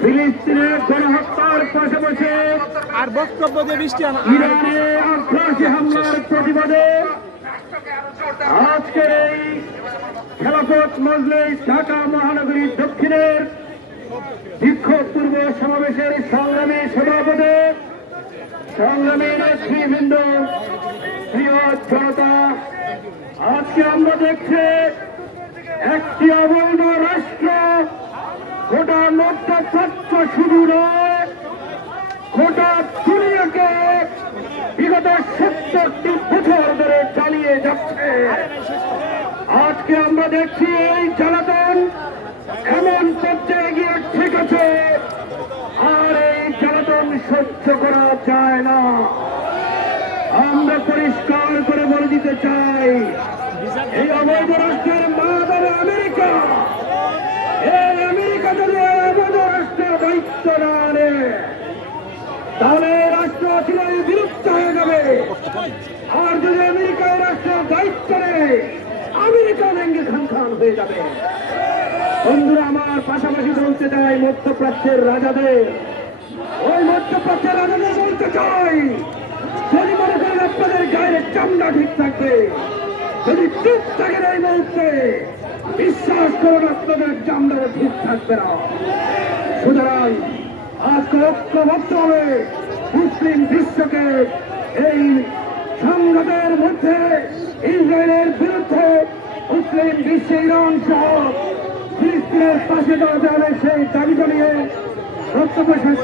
ফিলিস্তিনের গণহত্যার পাশাপাশি আর বক্তব্য যে বৃষ্টি ইরানে আগ্রাসী হামলার প্রতিবাদে আজকের এই খেলাফত মজলিস ঢাকা মহানগরীর দক্ষিণের বিক্ষোভ পূর্ব সমাবেশের সংগ্রামী সভাপতি, সংগ্রামী নেতৃবৃন্দ, প্রিয় জনতা, আজকে আমরা দেখছি একটি অবৈধ রাষ্ট্র গোটা মধ্যপ্রাচ্য শুধু নয়, গোটা দুনিয়াকে বিগত 70টি বছর ধরে চালিয়ে যাচ্ছে। আজকে আমরা দেখছি এই জ্বালাতন এমন পর্যায়ে গিয়ে ঠেকেছে, আর এই জ্বালাতন সহ্য করা যায় না। আমরা পরিষ্কার করে বলে দিতে চাই, এই অবৈধ রাষ্ট্রের মা হবে আমেরিকা। এই আমেরিকা যদি অবৈধ রাষ্ট্রের দায়িত্ব না নেয়, তাহলে রাষ্ট্র চিরাই বিলুপ্ত হয়ে যাবে। আর যদি আমেরিকা এই রাষ্ট্রের দায়িত্ব নেয়, আমেরিকা ভেঙ্গে খান হয়ে যাবে। বন্ধুরা আমার, পাশাপাশি বলতে চাই মধ্যপ্রাচ্যের রাজাদের, ওই মধ্যপ্রাচ্যের রাজাদের বলতে চাই, যদি মনে করেন আপনাদের গায়ের চামড়া ঠিক থাকবে, যদি চুপ থাকেন এই মুহূর্তে, বিশ্বাস করুন আপনাদের চামড়া ঠিক থাকবে না। সুতরাং আজকে ঐক্যবদ্ধ হবে মুসলিম বিশ্বকে এই সংঘাতের মধ্যে ইসরায়েলের বিরুদ্ধে মুসলিম বিশ্বে ইরান সহ ফিলিস্তিনের পাশে দাঁড়াতে হবে, সেই দাবি জানিয়ে বক্তব্য শেষ